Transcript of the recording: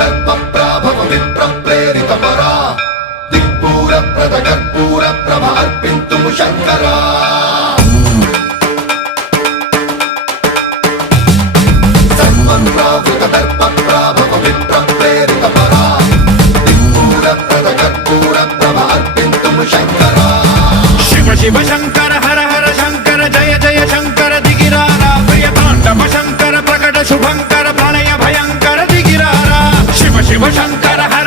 दर्प प्राभव विप्र प्रेरित परा दिक्पूर प्रद कर्पूर प्रभ अर्पिन्तुं शंकरा सर्वप्रावृत दर्प प्राभव विप्र प्रेरित परा दिक्पूर प्रद कर्पूर प्रभ अर्पिन्तुं शंकरा शिव शिव शंकर हर हर शंकर जय जय शंकर दिगिरारा प्रिय तांडव शंकर प्रकट शुभंकर प्रणय भयंकर दिगिरारा शिव शिव शंकर हर